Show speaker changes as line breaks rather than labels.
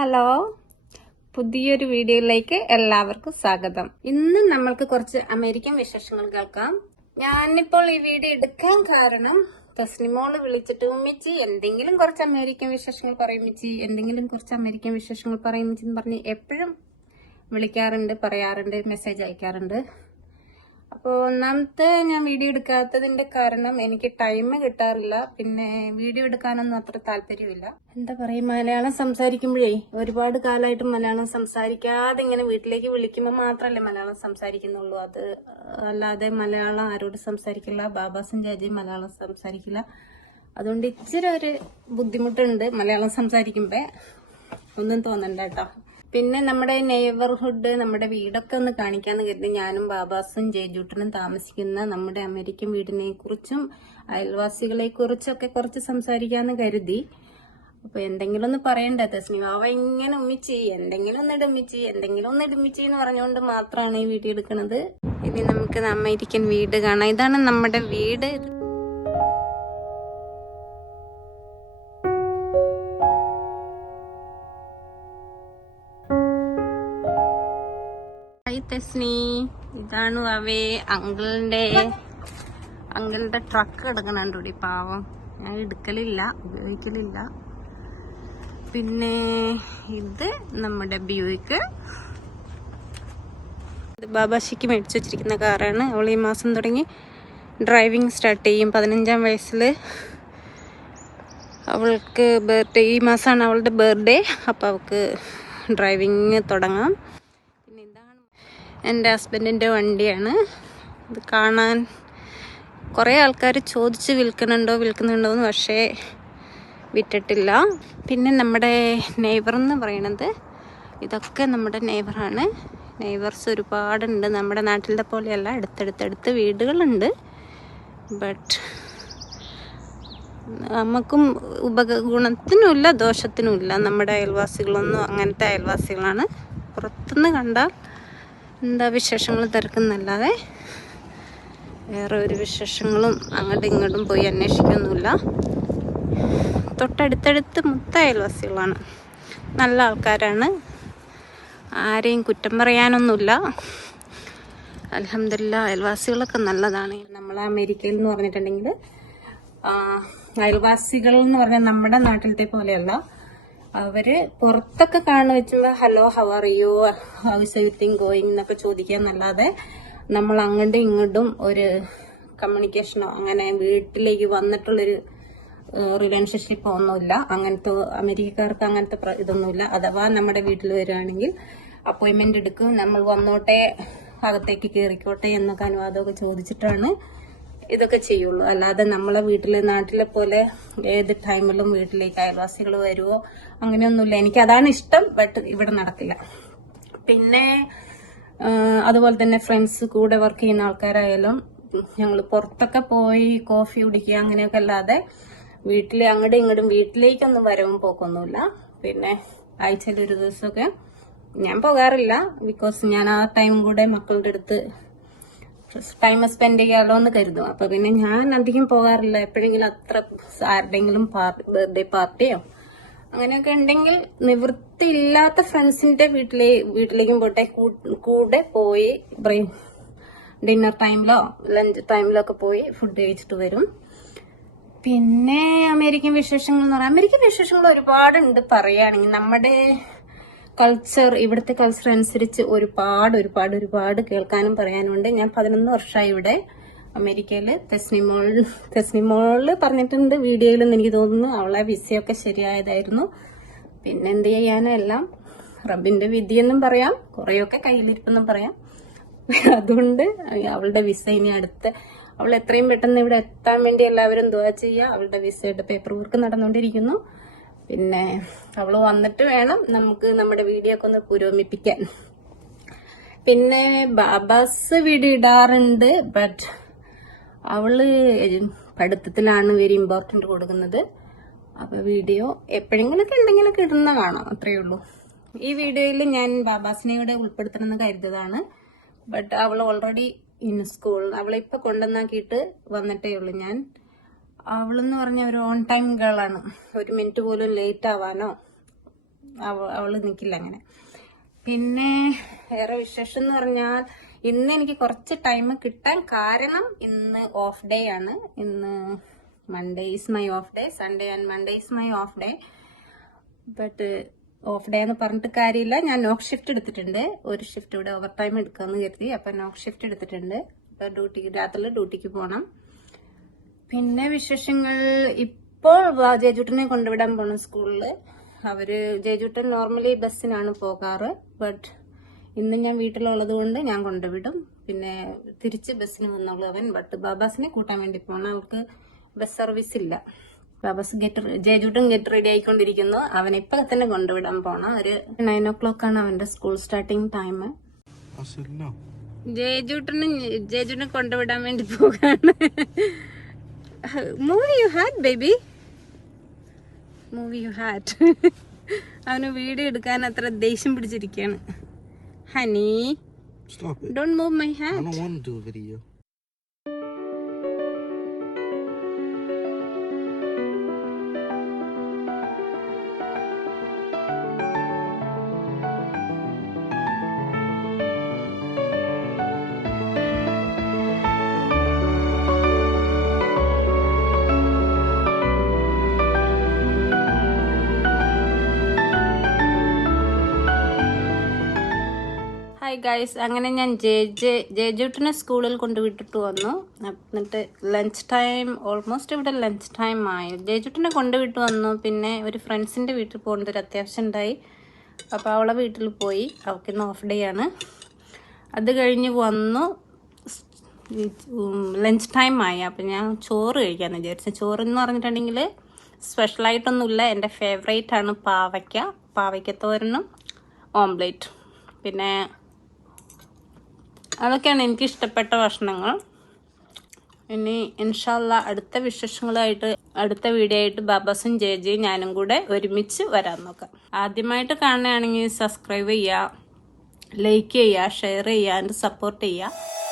hello പുതിയൊരു വീഡിയോയിലേക്ക് എല്ലാവർക്കും സ്വാഗതം ഇന്ന് നമ്മൾക്ക് കുറച്ച് അമേരിക്കൻ വിശേഷങ്ങൾ കേൾക്കാം ഞാനിപ്പോൾ ഈ വീഡിയോ എടുക്കാൻ കാരണം തസ്നിമോള് വിളിച്ചിട്ട് ഉമ്മിച്ചി എന്തെങ്കിലും കുറച്ച് അമേരിക്കൻ വിശേഷങ്ങൾ പറയുമിച്ചി എന്തെങ്കിലും കുറച്ച് അമേരിക്കൻ വിശേഷങ്ങൾ പറയുമിച്ചി എന്ന് പറഞ്ഞ് എപ്പോഴും വിളിക്കാറുണ്ട് പറയാറുണ്ട് മെസ്സേജ് അയക്കാറുണ്ട് അപ്പോൾ ഒന്നാമത്തെ ഞാൻ വീഡിയോ എടുക്കാത്തതിൻ്റെ കാരണം എനിക്ക് ടൈം കിട്ടാറില്ല പിന്നെ വീഡിയോ എടുക്കാനൊന്നും അത്ര താല്പര്യമില്ല എന്താ പറയുക മലയാളം സംസാരിക്കുമ്പോഴേ ഒരുപാട് കാലമായിട്ട് മലയാളം സംസാരിക്കാതെ ഇങ്ങനെ വീട്ടിലേക്ക് വിളിക്കുമ്പോൾ മാത്രമല്ലേ മലയാളം സംസാരിക്കുന്നുള്ളൂ അത് അല്ലാതെ മലയാളം ആരോട് സംസാരിക്കില്ല ബാബാസും ജാജി മലയാളം സംസാരിക്കില്ല അതുകൊണ്ട് ഇച്ചിരി ഒരു ബുദ്ധിമുട്ടുണ്ട് മലയാളം സംസാരിക്കുമ്പോൾ ഒന്നും തോന്നണ്ട കേട്ടോ പിന്നെ നമ്മുടെ നെയ്ബർഹുഡ് നമ്മുടെ വീടൊക്കെ ഒന്ന് കാണിക്കാന്ന് കരുതി ഞാനും ബാബാസും ജയജൂട്ടനും താമസിക്കുന്ന നമ്മുടെ അമേരിക്കൻ വീടിനെ കുറിച്ചും അയൽവാസികളെ കുറിച്ചൊക്കെ കുറച്ച് സംസാരിക്കാന്ന് കരുതി അപ്പൊ എന്തെങ്കിലും ഒന്ന് പറയണ്ടേ തസ്മി അവ ഇങ്ങനെ ഉമ്മിച്ചി എന്തെങ്കിലും ഒന്ന് ഇടുമിച്ചി എന്തെങ്കിലും ഒന്ന് ഇടുമിച്ചി എന്ന് പറഞ്ഞുകൊണ്ട് മാത്രമാണ് ഈ വീഡിയോ എടുക്കുന്നത് ഇനി നമുക്ക് അമേരിക്കൻ വീട് കാണാം ഇതാണ് നമ്മുടെ വീട് ടെസ്നി ഇതാണ് അവേ അങ്കിളിന്റെ അങ്കിളിന്റെ ട്രക്ക് എടുക്കണുണ്ട് ഇവിടെ പാവം ഞാൻ എടുക്കലില്ല ഉപയോഗിക്കലില്ല പിന്നെ ഇത് നമ്മുടെ ബ്യൂക്ക് ഇത് ബാബാശിക്ക് മേടിച്ചു വെച്ചിരിക്കുന്ന കാറാണ് അവൾ ഈ മാസം തുടങ്ങി ഡ്രൈവിംഗ് സ്റ്റാർട്ട് ചെയ്യും പതിനഞ്ചാം വയസ്സിൽ അവൾക്ക് ബർത്ത്ഡേ ഈ മാസമാണ് അവളുടെ ബർത്ത്ഡേ അപ്പോൾ അവൾക്ക് ഡ്രൈവിങ് തുടങ്ങാം എൻ്റെ ഹസ്ബൻഡിൻ്റെ വണ്ടിയാണ് ഇത് കാണാൻ കുറേ ആൾക്കാർ ചോദിച്ച് വിൽക്കുന്നുണ്ടോ വിൽക്കുന്നുണ്ടോ എന്ന് പക്ഷേ വിറ്റിട്ടില്ല പിന്നെ നമ്മുടെ നെയ്ബർ എന്ന് പറയണത് ഇതൊക്കെ നമ്മുടെ നെയ്ബറാണ് നെയ്ബേഴ്സ് ഒരുപാടുണ്ട് നമ്മുടെ നാട്ടിലത്തെ പോലെയല്ല അടുത്തടുത്തടുത്ത് വീടുകളുണ്ട് ബട്ട് നമുക്കും ഉപക ഗുണത്തിനുമില്ല ദോഷത്തിനുമില്ല നമ്മുടെ അയൽവാസികളൊന്നും അങ്ങനത്തെ അയൽവാസികളാണ് പുറത്തുനിന്ന് കണ്ടാൽ എന്താ വിശേഷങ്ങൾ തിരക്കുന്നല്ലാതെ വേറെ ഒരു വിശേഷങ്ങളും അങ്ങോട്ടും ഇങ്ങോട്ടും പോയി അന്വേഷിക്കൊന്നുമില്ല തൊട്ടടുത്തടുത്ത് മുത്ത അയൽവാസികളാണ് നല്ല ആൾക്കാരാണ് ആരെയും കുറ്റം പറയാനൊന്നുമില്ല അലഹമില്ല അയൽവാസികളൊക്കെ നല്ലതാണ് നമ്മൾ അമേരിക്കയിൽ എന്ന് പറഞ്ഞിട്ടുണ്ടെങ്കിൽ അയൽവാസികൾ എന്ന് പറഞ്ഞാൽ നമ്മുടെ നാട്ടിലത്തെ പോലെയല്ല അവര് പുറത്തൊക്കെ കാണു വെച്ചുള്ള hello how are you how's thing going എന്നൊക്കെ ചോദിക്കാന്നല്ലാതെ നമ്മൾ അങ്ങോട്ടും ഇങ്ങോട്ടും ഒരു കമ്മ്യൂണിക്കേഷനോ അങ്ങനെ വീട്ടിലേക്ക് വന്നിട്ടുള്ളൊരു റിലേഷൻഷിപ്പോ ഒന്നുമില്ല അങ്ങനത്തെ അമേരിക്കക്കാർക്ക് അങ്ങനത്തെ ഇതൊന്നുമില്ല അഥവാ നമ്മുടെ വീട്ടിൽ വരികയാണെങ്കിൽ അപ്പോയിൻമെന്റ് എടുക്കും നമ്മൾ വന്നോട്ടെ അകത്തേക്ക് കയറിക്കോട്ടെ എന്നൊക്കെ അനുവാദമൊക്കെ ചോദിച്ചിട്ടാണ് ഇതൊക്കെ ചെയ്യുള്ളൂ അല്ലാതെ നമ്മളെ വീട്ടിലെ നാട്ടിലെ പോലെ ഏത് ടൈമിലും വീട്ടിലേക്ക് അയൽവാസികൾ വരുമോ അങ്ങനെയൊന്നുമില്ല എനിക്ക് അതാണ് ഇഷ്ടം ബട്ട് ഇവിടെ നടക്കില്ല പിന്നെ അതുപോലെ തന്നെ ഫ്രണ്ട്സ് കൂടെ വർക്ക് ചെയ്യുന്ന ആൾക്കാരായാലും ഞങ്ങൾ പുറത്തൊക്കെ പോയി കോഫി കുടിക്കുക അങ്ങനെയൊക്കെ അല്ലാതെ വീട്ടിൽ അങ്ങോട്ടും ഇങ്ങോട്ടും വീട്ടിലേക്കൊന്നും വരവും പോക്കൊന്നുമില്ല പിന്നെ ആഴ്ചയിൽ ഒരു ദിവസമൊക്കെ ഞാൻ പോകാറില്ല ബിക്കോസ് ഞാൻ ആ ടൈം കൂടെ മക്കളുടെ അടുത്ത് ടൈം സ്പെൻഡ് ചെയ്യാമല്ലോ എന്ന് കരുതും അപ്പൊ പിന്നെ ഞാൻ അധികം പോകാറില്ല എപ്പോഴെങ്കിലും അത്ര ആരുടെങ്കിലും ബർത്ത്ഡേ പാർട്ടിയോ അങ്ങനെയൊക്കെ ഉണ്ടെങ്കിൽ നിവൃത്തി ഇല്ലാത്ത ഫ്രണ്ട്സിന്റെ വീട്ടിലേ വീട്ടിലേക്കും പോട്ടെ കൂടെ പോയി ഡിന്നർ ടൈമിലോ ലഞ്ച് ടൈമിലോ ഒക്കെ പോയി ഫുഡ് കഴിച്ചിട്ട് വരും പിന്നെ അമേരിക്കൻ വിശേഷങ്ങൾ എന്ന് പറയാം അമേരിക്കൻ വിശേഷങ്ങൾ ഒരുപാടുണ്ട് പറയുകയാണെങ്കിൽ നമ്മുടെ കൾച്ചർ ഇവിടുത്തെ കൾച്ചർ അനുസരിച്ച് ഒരുപാട് ഒരുപാട് ഒരുപാട് കേൾക്കാനും പറയാനുണ്ട് ഞാൻ പതിനൊന്ന് വർഷമായി ഇവിടെ അമേരിക്കയിൽ തെസ്നിമോൾ തെസ്നിമോൾ പറഞ്ഞിട്ടുണ്ട് വീഡിയോയിലെന്ന് എനിക്ക് തോന്നുന്നു അവളെ വിസയൊക്കെ ശരിയായതായിരുന്നു പിന്നെ എന്ത് ചെയ്യാനും എല്ലാം റബിന്റെ വിധിയെന്നും പറയാം കുറേയൊക്കെ കയ്യിലിരിപ്പെന്നും പറയാം അതുകൊണ്ട് അവളുടെ വിസ ഇനി അടുത്ത് അവൾ എത്രയും പെട്ടെന്ന് ഇവിടെ എത്താൻ വേണ്ടി എല്ലാവരും എന്തുവാ ചെയ്യുക അവളുടെ വിസയുടെ പേപ്പർ വർക്ക് നടന്നുകൊണ്ടിരിക്കുന്നു പിന്നെ അവൾ വന്നിട്ട് വേണം നമുക്ക് നമ്മുടെ വീഡിയോ ഒക്കെ ഒന്ന് പുരോഗമിപ്പിക്കാൻ പിന്നെ ബാബാസ് വീഡിയോ ഇടാറുണ്ട് ബട്ട് അവള് പഠിത്തത്തിലാണ് വെരി ഇമ്പോർട്ടന്റ് കൊടുക്കുന്നത് അപ്പോൾ വീഡിയോ എപ്പോഴെങ്കിലൊക്കെ ഉണ്ടെങ്കിലൊക്കെ ഇടുന്ന കാണാം അത്രയേ ഉള്ളൂ ഈ വീഡിയോയിൽ ഞാൻ ബാബാസിനെ കൂടെ ഉൾപ്പെടുത്തണമെന്ന് കരുതിയതാണ് ബട്ട് അവൾ ഓൾറെഡി ഇൻ സ്കൂൾ അവളെ ഇപ്പോൾ കൊണ്ടുവന്നാക്കിയിട്ട് വന്നിട്ടേ ഉള്ളൂ ഞാൻ അവളെന്ന് പറഞ്ഞ ഒരു ഓൺ ടൈം ഗേളാണ് ഒരു മിനിറ്റ് പോലും ലേറ്റ് ആവാനോ അവൾ നിൽക്കില്ല അങ്ങനെ പിന്നെ വേറെ വിശേഷം എന്ന് പറഞ്ഞാൽ ഇന്ന് എനിക്ക് കുറച്ച് ടൈം കിട്ടാൻ കാരണം ഇന്ന് ഓഫ് ഡേ ആണ് ഇന്ന് Monday is my off day Sunday and Monday is my off day but off day എന്ന് പറഞ്ഞിട്ട് കാര്യമില്ല ഞാൻ നോക്ക് ഷിഫ്റ്റ് എടുത്തിട്ടുണ്ട് ഒരു ഷിഫ്റ്റ് ഇവിടെ ഓവർ ടൈം എടുക്കാമെന്ന് കരുതി അപ്പം നോക്ക് ഷിഫ്റ്റ് എടുത്തിട്ടുണ്ട് അപ്പം ഡ്യൂട്ടിക്ക് രാത്രിയിൽ ഡ്യൂട്ടിക്ക് പോകണം പിന്നെ വിശേഷങ്ങൾ ഇപ്പോൾ ജയചുട്ടനെ കൊണ്ടുവിടാൻ പോണ സ്കൂളിൽ അവര് ജയചുട്ടൻ നോർമലി ബസ്സിനാണ് പോകാറ് ബട്ട് ഇന്ന് ഞാൻ വീട്ടിലുള്ളത് കൊണ്ട് ഞാൻ കൊണ്ടുവിടും പിന്നെ തിരിച്ച് ബസ്സിന് വന്നോളൂ അവൻ ബട്ട് ബാബാസിനെ കൂട്ടാൻ വേണ്ടി പോകണം അവൾക്ക് ബസ് സർവീസ് ഇല്ല ബാബാസ് ഗെറ്റ് ജയചൂട്ടും ഗെറ്റ് റെഡി ആയിക്കൊണ്ടിരിക്കുന്നു അവൻ ഇപ്പൊ തന്നെ കൊണ്ടുവിടാൻ പോണം ഒരു നയൻ ഓ ക്ലോക്ക് ആണ് അവന്റെ സ്കൂൾ സ്റ്റാർട്ടിങ് ടൈം ജയചൂട്ടന് ജയചൂട്ടിനെ കൊണ്ടുവിടാൻ വേണ്ടി പോകാണ് move your head baby move your head അവന് വീഡിയോ എടുക്കാൻ അത്ര ദേഷ്യം പിടിച്ചിരിക്കുകയാണ് honey don't move my head hi guys അങ്ങനെ ഞാൻ ജെ ജെ ജേജുട്ടിനെ സ്കൂളിൽ കൊണ്ട് വിട്ടിട്ട് വന്നു എന്നിട്ട് ലഞ്ച് ടൈം ഓൾമോസ്റ്റ് ഇവിടെ ലഞ്ച് ടൈം ആയി ജേജുട്ടിനെ കൊണ്ട് വന്നു പിന്നെ ഒരു ഫ്രണ്ട്സിൻ്റെ വീട്ടിൽ പോകേണ്ട ഒരു അത്യാവശ്യം ഉണ്ടായി അപ്പോൾ അവളെ വീട്ടിൽ പോയി അവൾക്ക് ഇന്ന് ഓഫ് ഡേ ആണ് അത് കഴിഞ്ഞ് വന്നു ലഞ്ച് ടൈം ആയി അപ്പോൾ ഞാൻ ചോറ് കഴിക്കാമെന്ന് വിചാരിച്ചു ചോറ് എന്ന് പറഞ്ഞിട്ടുണ്ടെങ്കിൽ സ്പെഷ്യലായിട്ടൊന്നുമില്ല എൻ്റെ ഫേവറേറ്റ് ആണ് പാവയ്ക്ക പാവയ്ക്കത്തോരനും ഓംലേറ്റ് പിന്നെ അതൊക്കെയാണ് എനിക്ക് ഇഷ്ടപ്പെട്ട ഭക്ഷണങ്ങൾ ഇനി ഇൻഷാല്ല അടുത്ത വിശേഷങ്ങളായിട്ട് അടുത്ത വീഡിയോ ആയിട്ട് ബാബാസും ജയജിയും ഞാനും കൂടെ ഒരുമിച്ച് വരാൻ നോക്കാം ആദ്യമായിട്ട് കാണുകയാണെങ്കിൽ സബ്സ്ക്രൈബ് ചെയ്യുക ലൈക്ക് ചെയ്യുക ഷെയർ ചെയ്യുക ആൻഡ് സപ്പോർട്ട് ചെയ്യുക